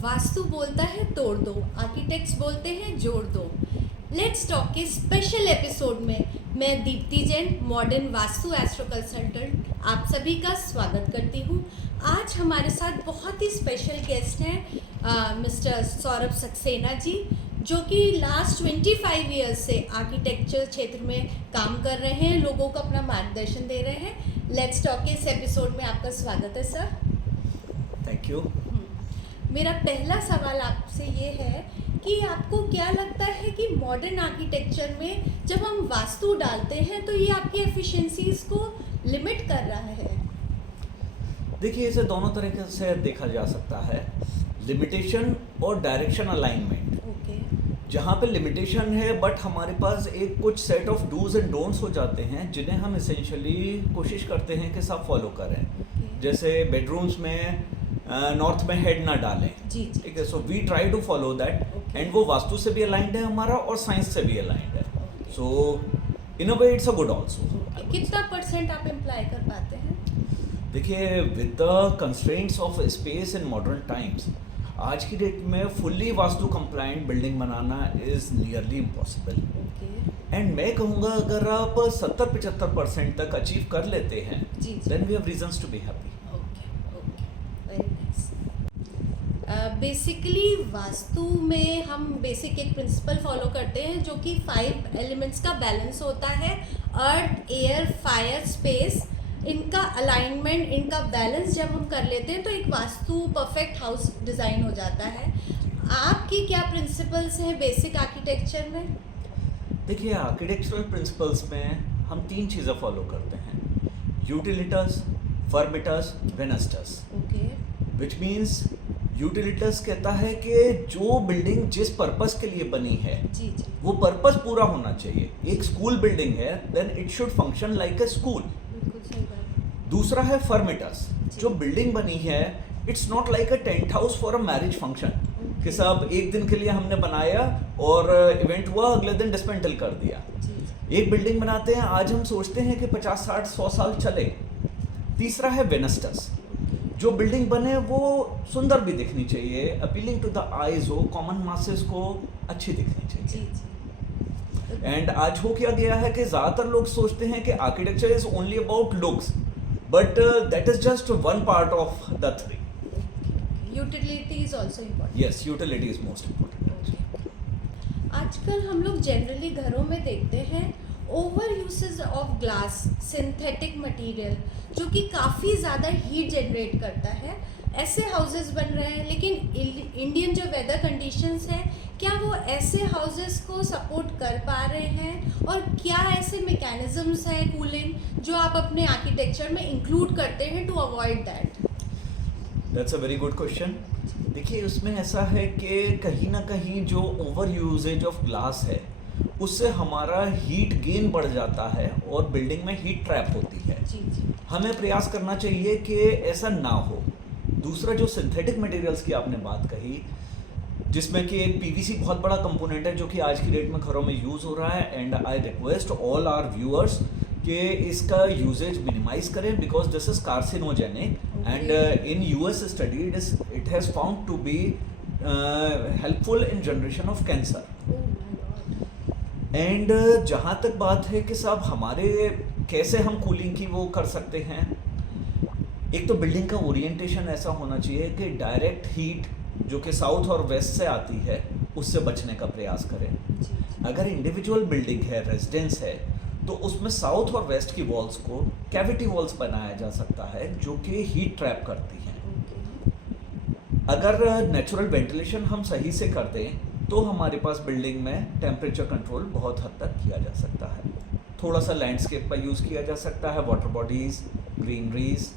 वास्तु बोलता है तोड़ दो, आर्किटेक्ट्स बोलते हैं जोड़ दो। लेट्स टॉक के स्पेशल एपिसोड में मैं Deepti Jain, modern vastu astro consultant, आप सभी का स्वागत करती हूँ। आज हमारे साथ बहुत ही स्पेशल गेस्ट हैं मिस्टर सौरभ सक्सेना जी, जो कि लास्ट 25 ईयर्स से आर्किटेक्चर क्षेत्र में काम कर रहे हैं, लोगों को अपना मार्गदर्शन दे रहे हैं। लेट्स टॉक के इस एपिसोड में आपका स्वागत है सर। Thank you. मेरा पहला सवाल आपसे ये है कि आपको क्या लगता है कि मॉडर्न आर्किटेक्चर में जब हम वास्तु डालते हैं तो ये आपकी एफिशिएंसीज को लिमिट कर रहा है? देखिए, इसे दोनों तरीके से देखा जा सकता है, लिमिटेशन और डायरेक्शन अलाइनमेंट। ओके। जहाँ पे लिमिटेशन है बट हमारे पास एक कुछ set of dos and don'ts हो जाते हैं जिन्हें हम इसेंशियली कोशिश करते हैं कि सब फॉलो करें। जैसे बेडरूम्स में नॉर्थ में हेड ना डालें, ठीक है, so we try to follow that and वो वास्तु से भी अलाइंड है हमारा और साइंस से भी अलाइंड है, so in a way it's a good also. कितना % आप इम्प्लाई कर पाते हैं? देखिए, with the constraints of space in modern times आज की डेट में फुल्ली वास्तु कंप्लायंट बिल्डिंग बनाना इज नियरली इम्पॉसिबल। एंड मैं कहूँगा अगर आप 70-75% तक अचीव कर लेते हैं then we have reasons to be happy. Basically Vastu में हम बेसिक एक प्रिंसिपल फॉलो करते हैं जो कि 5 एलिमेंट्स का बैलेंस होता है। अर्थ, एयर, फायर, स्पेस, इनका अलाइनमेंट, इनका बैलेंस जब हम कर लेते हैं तो एक वास्तु परफेक्ट हाउस डिज़ाइन हो जाता है। आपकी क्या प्रिंसिपल्स हैं बेसिक आर्किटेक्चर में? देखिए, आर्किटेक्चरल प्रिंसिपल्स में हम 3 चीज़ें फॉलो करते हैं, यूटिलिटस, फॉर्बिटस, वेनस्टस। ओके। विच मीन्स यूटिलिटस कहता है कि जो बिल्डिंग जिस पर्पस के लिए बनी है वो पर्पस पूरा होना चाहिए। एक स्कूल बिल्डिंग है then it should function like a school. दूसरा है फॉर्मिटस, जो बिल्डिंग बनी है it's not like a tent house for a marriage function कि साहब एक दिन के लिए हमने बनाया और इवेंट हुआ, अगले दिन डिसमेंटल कर दिया। एक बिल्डिंग बनाते हैं, आज हम सोचते हैं कि 50, 60, 100 साल चले। तीसरा है वेनस्टस, जो बिल्डिंग बने वो सुंदर भी दिखनी चाहिए, अपीलिंग टू द आईज हो, कॉमन मासेस को अच्छी दिखनी चाहिए। एंड आज हो क्या गया है कि ज़्यादातर लोग सोचते हैं कि architecture is only about looks, but that is just one part of the 3। Utility is also important. Yes, utility is most important. आजकल हम लोग जनरली घरों में देखते हैं over usage of glass, synthetic material, जो कि काफ़ी ज़्यादा हीट जनरेट करता है। ऐसे हाउसेस बन रहे हैं, लेकिन इंडियन जो वेदर कंडीशंस हैं, क्या वो ऐसे हाउसेस को सपोर्ट कर पा रहे हैं? और क्या ऐसे मैकेनिज्म्स हैं कूलिंग जो आप अपने आर्किटेक्चर में इंक्लूड करते हैं to avoid that? That's a very good question. देखिए, उसमें ऐसा है कि कहीं ना कहीं जो ओवर यूजेज ऑफ ग्लास है उससे हमारा हीट गेन बढ़ जाता है और बिल्डिंग में हीट ट्रैप होती है। हमें प्रयास करना चाहिए कि ऐसा ना हो। दूसरा, जो सिंथेटिक मटेरियल्स की आपने बात कही, जिसमें कि एक पीवीसी बहुत बड़ा कंपोनेंट है जो कि आज की डेट में घरों में यूज़ हो रहा है, and I request all our viewers कि इसका यूजेज मिनिमाइज करें because this is carcinogenic and in US study it has found to be helpful in generation of cancer. And जहाँ तक बात है कि साहब हमारे कैसे हम कूलिंग की वो कर सकते हैं, एक तो बिल्डिंग का ओरिएंटेशन ऐसा होना चाहिए कि डायरेक्ट हीट जो कि साउथ और वेस्ट से आती है उससे बचने का प्रयास करें। अगर इंडिविजुअल बिल्डिंग है, रेजिडेंस है, तो उसमें साउथ और वेस्ट की वॉल्स को कैविटी वॉल्स बनाया जा सकता है जो कि हीट ट्रैप करती हैं। अगर नेचुरल वेंटिलेशन हम सही से कर दें तो हमारे पास बिल्डिंग में टेम्परेचर कंट्रोल बहुत हद तक किया जा सकता है। थोड़ा सा लैंडस्केप का यूज़ किया जा सकता है, water bodies, greeneries,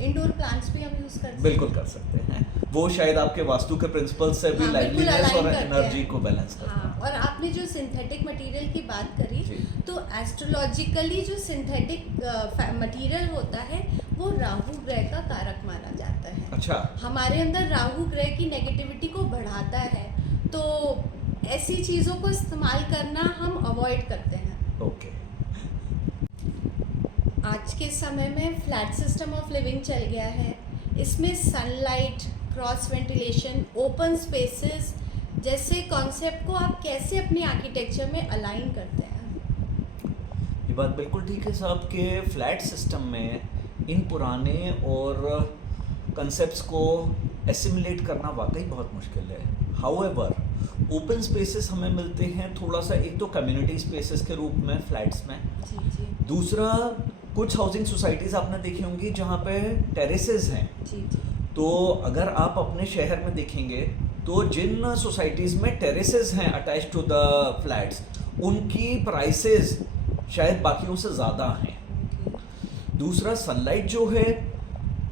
indoor plants भी हम यूज कर सकते हैं। बिल्कुल कर सकते हैं। वो शायद आपके वास्तु के प्रिंसिपल्स से भी लाइवलीनेस और एनर्जी को बैलेंस करता है। और आपने जो सिंथेटिक मटेरियल की बात करी, तो एस्ट्रोलॉजिकली जो सिंथेटिक मटेरियल होता है वो राहु ग्रह का कारक माना जाता है। अच्छा। हमारे अंदर राहु ग्रह की नेगेटिविटी को बढ़ाता है, तो ऐसी चीज़ों को इस्तेमाल करना हम अवॉइड करते हैं। ओके। आज के समय में फ्लैट सिस्टम ऑफ लिविंग चल गया है, इसमें sunlight, cross ventilation, open spaces जैसे कॉन्सेप्ट को आप कैसे अपनी आर्किटेक्चर में अलाइन करते हैं? ये बात बिल्कुल ठीक है साहब कि फ्लैट सिस्टम में इन पुराने और कंसेप्ट्स को एसिमुलेट करना वाकई बहुत मुश्किल है। हाउएवर ओपन स्पेसेस हमें मिलते हैं थोड़ा सा, एक तो कम्युनिटी स्पेसेस के रूप में फ्लैट्स में, जी। दूसरा कुछ हाउसिंग सोसाइटीज़ आपने देखी होंगी जहाँ पे टेरेसेस हैं। जी। तो अगर आप अपने शहर में देखेंगे तो जिन सोसाइटीज़ में टेरेसेस हैं अटैच टू द फ्लैट्स, उनकी प्राइसेस शायद बाकियों से ज़्यादा हैं। दूसरा सनलाइट जो है,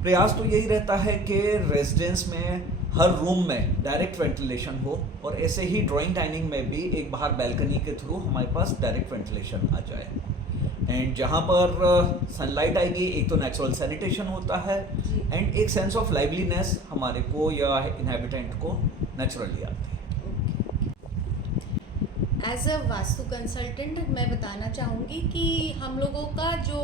प्रयास तो यही रहता है कि रेजिडेंस में हर रूम में डायरेक्ट वेंटिलेशन हो, और ऐसे ही ड्राइंग डाइनिंग में भी एक बाहर बैल्कनी के थ्रू हमारे पास डायरेक्ट वेंटिलेशन आ जाए। एंड जहाँ पर सनलाइट आएगी, एक तो नेचुरल सैनिटेशन होता है एंड एक सेंस ऑफ लाइवलीनेस हमारे को या इनहेबिटेंट को नेचुरली आती है। एज अ वास्तु कंसल्टेंट मैं बताना चाहूँगी कि हम लोगों का जो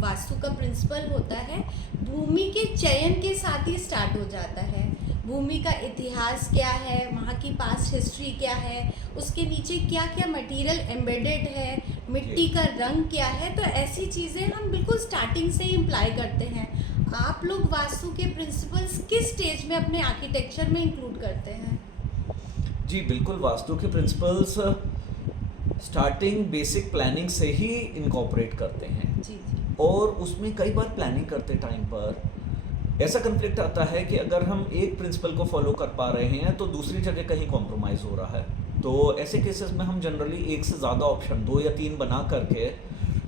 वास्तु का प्रिंसिपल होता है, भूमि के चयन के साथ ही स्टार्ट हो जाता है। भूमि का इतिहास क्या है, वहाँ की पास्ट हिस्ट्री क्या है, उसके नीचे क्या क्या मटेरियल एम्बेडेड है, मिट्टी का रंग क्या है, तो ऐसी चीज़ें हम बिल्कुल स्टार्टिंग से ही इम्प्लाई करते हैं। आप लोग वास्तु के प्रिंसिपल्स किस स्टेज में अपने आर्किटेक्चर में इंक्लूड करते हैं? जी बिल्कुल, वास्तु के प्रिंसिपल्स स्टार्टिंग बेसिक प्लानिंग से ही इनकॉर्पोरेट करते हैं। जी। और उसमें कई बार प्लानिंग करते टाइम पर ऐसा कन्फ्लिक्ट आता है कि अगर हम एक प्रिंसिपल को फॉलो कर पा रहे हैं तो दूसरी जगह कहीं कॉम्प्रोमाइज़ हो रहा है। तो ऐसे केसेस में हम जनरली एक से ज़्यादा ऑप्शन 2 या 3 बना करके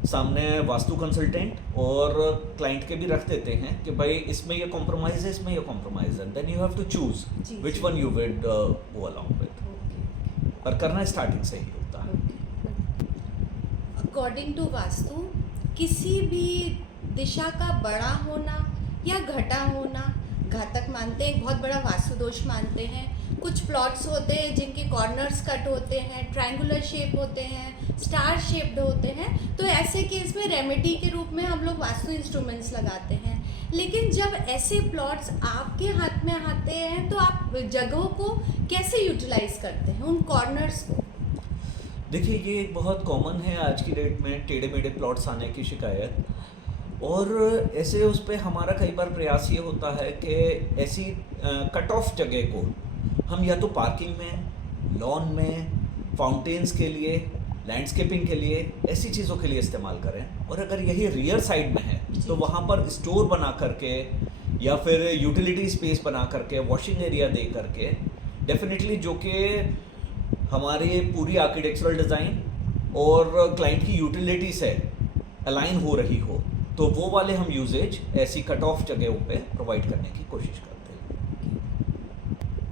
सामने वास्तु कंसल्टेंट और क्लाइंट के भी रख देते हैं कि भाई इसमें ये कॉम्प्रोमाइज़ है, इसमें ये कॉम्प्रोमाइज़ है, then you have to choose which one you would go along with. और करना स्टार्टिंग से ही होता है। अकॉर्डिंग टू वास्तु, किसी भी दिशा का बड़ा होना या घटा होना घातक मानते हैं, एक बहुत बड़ा वास्तु दोष मानते हैं। कुछ प्लॉट्स होते हैं जिनके कॉर्नर्स कट होते हैं, ट्रायंगुलर शेप होते हैं, स्टार शेप्ड होते हैं, तो ऐसे केस में रेमेडी के रूप में हम लोग वास्तु इंस्ट्रूमेंट्स लगाते हैं। लेकिन जब ऐसे प्लॉट्स आपके हाथ में आते हैं तो आप जगहों को कैसे यूटिलाइज करते हैं, उन कॉर्नर्स को? देखिए, ये एक बहुत कॉमन है आज की डेट में टेढ़े मेढ़े प्लॉट्स आने की शिकायत। और ऐसे उस पर हमारा कई बार प्रयास ये होता है कि ऐसी कट ऑफ जगह को हम या तो पार्किंग में, लॉन में, फाउंटेन्स के लिए, लैंडस्केपिंग के लिए, ऐसी चीज़ों के लिए इस्तेमाल करें। और अगर यही रियर साइड में है तो वहाँ पर स्टोर बना करके या फिर यूटिलिटी स्पेस बना करके, वॉशिंग एरिया दे करके, डेफिनेटली जो कि हमारे पूरी आर्किटेक्चरल डिज़ाइन और क्लाइंट की यूटिलिटी से अलाइन हो रही हो, तो वो वाले हम यूजेज ऐसी कट ऑफ जगहों पे प्रोवाइड करने की कोशिश करते हैं।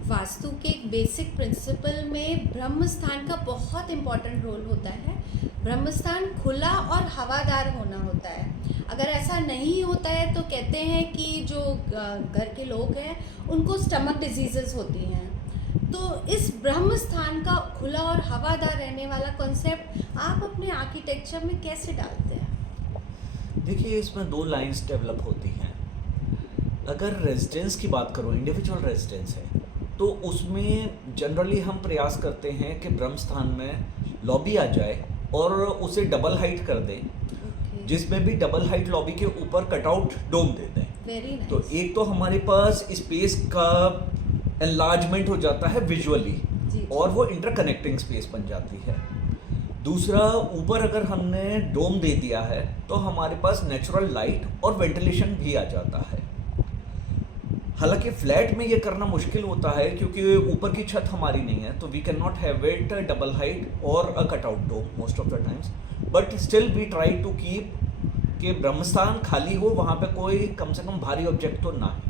वास्तु के एक बेसिक प्रिंसिपल में ब्रह्म स्थान का बहुत इम्पोर्टेंट रोल होता है। ब्रह्म स्थान खुला और हवादार होना होता है। अगर ऐसा नहीं होता है तो कहते हैं कि जो घर के लोग हैं उनको स्टमक डिजीजेस होती हैं। तो इस ब्रह्म स्थान का खुला और हवादार रहने वाला कॉन्सेप्ट आप अपने आर्किटेक्चर में कैसे डालते हैं? देखिए, इसमें 2 लाइंस डेवलप होती हैं। अगर रेजिडेंस की बात करो, इंडिविजुअल रेजिडेंस है, तो उसमें जनरली हम प्रयास करते हैं कि ब्रह्म स्थान में लॉबी आ जाए और उसे डबल हाइट कर दें, जिसमें भी डबल हाइट लॉबी के ऊपर कटआउट डोम दे दें। Very nice. तो एक तो हमारे पास स्पेस का एनलार्जमेंट हो जाता है विजुअली, और वो इंटरकनेक्टिंग स्पेस बन जाती है। दूसरा, ऊपर अगर हमने डोम दे दिया है तो हमारे पास नेचुरल लाइट और वेंटिलेशन भी आ जाता है। हालांकि फ्लैट में ये करना मुश्किल होता है क्योंकि ऊपर की छत हमारी नहीं है, तो we can not have it double height और a cutout dome most of the times, but still we try to keep कि ब्रह्मस्थान खाली हो, वहाँ पे कोई कम से कम भारी ऑब्जेक्ट तो ना है।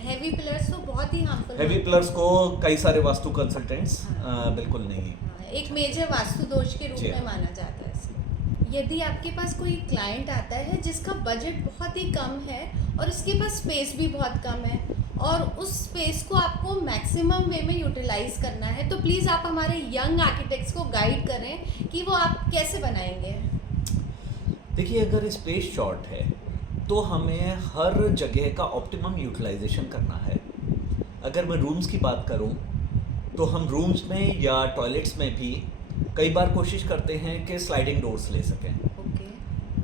हैवी पिलर्स तो बहुत ही हार्मफुल। हैवी पिलर्स को कई सारे वास्तु कंसल्टेंट्स बिल्कुल नहीं, एक मेजर वास्तु दोष के रूप में माना जाता है इसको। यदि आपके पास कोई क्लाइंट आता है जिसका बजट बहुत ही कम है और उसके पास स्पेस भी बहुत कम है और उस स्पेस को आपको मैक्सिमम वे में यूटिलाइज करना है, तो प्लीज़ आप हमारे यंग आर्किटेक्ट्स को गाइड करें कि वो आप कैसे बनाएंगे। देखिए, अगर स्पेस शॉर्ट है तो हमें हर जगह का ऑप्टिमम यूटिलाइजेशन करना है। अगर मैं रूम्स की बात करूं तो हम रूम्स में या टॉयलेट्स में भी कई बार कोशिश करते हैं कि स्लाइडिंग डोर्स ले सकें। ओके।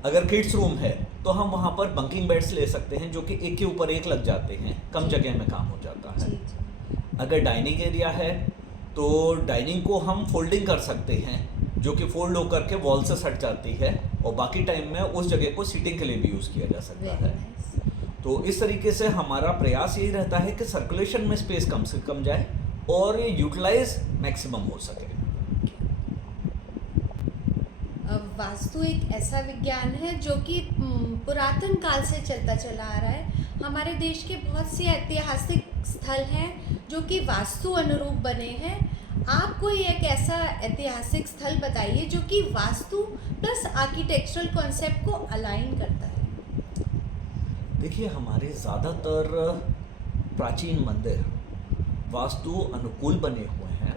अगर किड्स रूम है तो हम वहाँ पर बंकिंग बेड्स ले सकते हैं जो कि एक के ऊपर एक लग जाते हैं, कम जी। जगह में काम हो जाता है। जी जी। अगर डाइनिंग एरिया है तो डाइनिंग को हम फोल्डिंग कर सकते हैं, जो कि फोल्ड होकर के वॉल से सट जाती है और बाकी टाइम में उस जगह को सीटिंग के लिए भी यूज़ किया जा सकता वेरी है। नाइस। तो इस तरीके से हमारा प्रयास यही रहता है कि सर्कुलेशन में स्पेस कम से कम जाए और यूटिलाइज मैक्सिमम हो सके। वास्तु एक ऐसा विज्ञान है जो कि पुरातन काल से चलता चला आ रहा है। हमारे देश के बहुत से ऐतिहासिक स्थल हैं जो कि वास्तु अनुरूप बने हैं। आप कोई एक ऐसा ऐतिहासिक स्थल बताइए जो कि वास्तु प्लस आर्किटेक्चरल कॉन्सेप्ट को अलाइन करता है। देखिए, हमारे ज़्यादातर प्राचीन मंदिर वास्तु अनुकूल बने हुए हैं।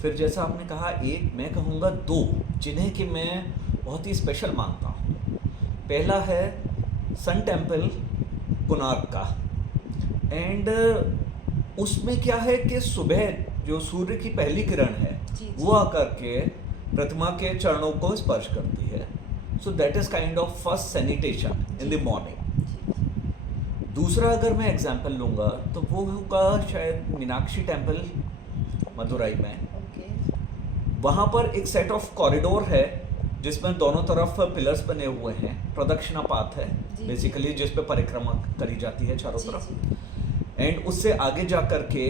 फिर जैसा आपने कहा, एक मैं कहूँगा दो जिन्हें कि मैं बहुत ही स्पेशल मानता हूँ। पहला है सन टेम्पल कोणार्क का, एंड उसमें क्या है कि सुबह जो सूर्य की पहली किरण है जी। वो आकर के प्रतिमा के चरणों को स्पर्श करती है। So that is kind of first sanitation in the morning. दूसरा अगर मैं एग्जांपल लूँगा तो वो होगा शायद मीनाक्षी टेम्पल मदुरई में। ओके। वहाँ पर एक सेट ऑफ कॉरिडोर है जिसमें दोनों तरफ पिलर्स बने हुए हैं, प्रदक्षिणा पाथ है जी। बेसिकली, जिस पे परिक्रमा करी जाती है चारों जी, तरफ। एंड उससे आगे जा कर के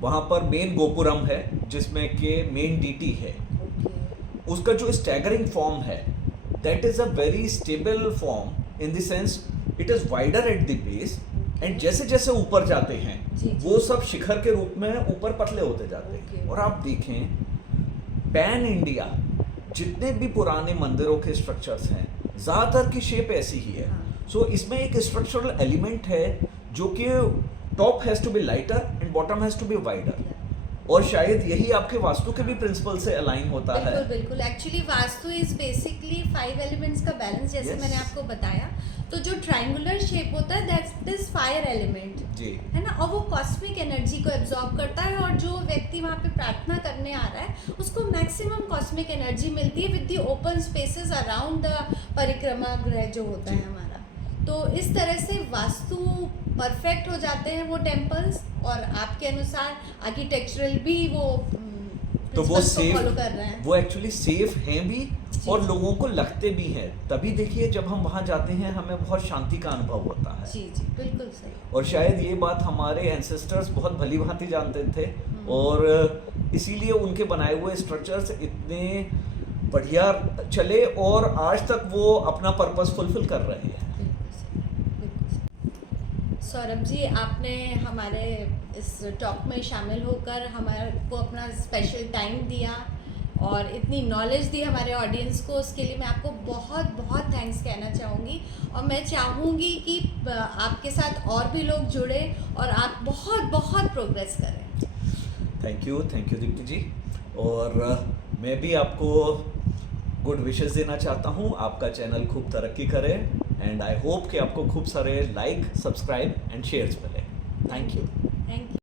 वहाँ पर मेन गोपुरम है जिसमें कि मेन डीटी है। ओके। उसका जो स्टैगरिंग फॉर्म है that is a very stable form in the sense it is wider at the base, and जैसे जैसे ऊपर जाते हैं जी, जी। वो सब शिखर के रूप में ऊपर पतले होते जाते हैं। ओके। और आप देखें, पैन इंडिया जितने भी पुराने मंदिरों के स्ट्रक्चर्स हैं ज़्यादातर की शेप ऐसी ही है। हाँ। सो इसमें एक स्ट्रक्चरल एलिमेंट है जो कि top has to be lighter and bottom has to be wider, और शायद यही आपके वास्तु के भी प्रिंसिपल से अलाइन होता है। बिल्कुल बिल्कुल। Actually vastu is basically 5 elements का बैलेंस, जैसे Yes. मैंने आपको बताया। तो जो ट्रायंगुलर शेप होता है दैट इज फायर एलिमेंट, जी है ना, और वो कॉस्मिक एनर्जी को एब्जॉर्ब करता है, और जो व्यक्ति वहाँ पे प्रार्थना करने आ रहा है उसको मैक्सिमम कॉस्मिक एनर्जी मिलती है with the open spaces around the परिक्रमा गृह जो होता है हमारा। तो इस तरह से वास्तु परफेक्ट हो जाते हैं वो टेम्पल्स, और आपके अनुसार आर्किटेक्चरल भी वो तो वो principles को follow सेफ, कर रहे हैं। वो एक्चुअली सेफ हैं भी और लोगों को लगते भी हैं। तभी देखिए जब हम वहाँ जाते हैं हमें बहुत शांति का अनुभव होता है। जी जी बिल्कुल सही। और शायद ये बात हमारे एंसेस्टर्स बहुत भली भांति जानते थे, और इसीलिए उनके बनाए हुए स्ट्रक्चर्स इतने बढ़िया चले और आज तक वो अपना पर्पस फुलफिल कर रहे हैं। बिल्कुल सही, बिल्कुल सही। सौरभ जी, आपने हमारे इस टॉक में शामिल होकर हमारे को अपना स्पेशल टाइम दिया और इतनी नॉलेज दी हमारे ऑडियंस को, उसके लिए मैं आपको बहुत बहुत थैंक्स कहना चाहूँगी। और मैं चाहूँगी कि आपके साथ और भी लोग जुड़े और आप बहुत बहुत प्रोग्रेस करें। थैंक यू दीप्ति जी। और मैं भी आपको गुड विशेस देना चाहता हूँ। आपका चैनल खूब तरक्की करे, एंड आई होप कि आपको खूब सारे लाइक, सब्सक्राइब एंड शेयर्स मिले। Thank you. Thank you.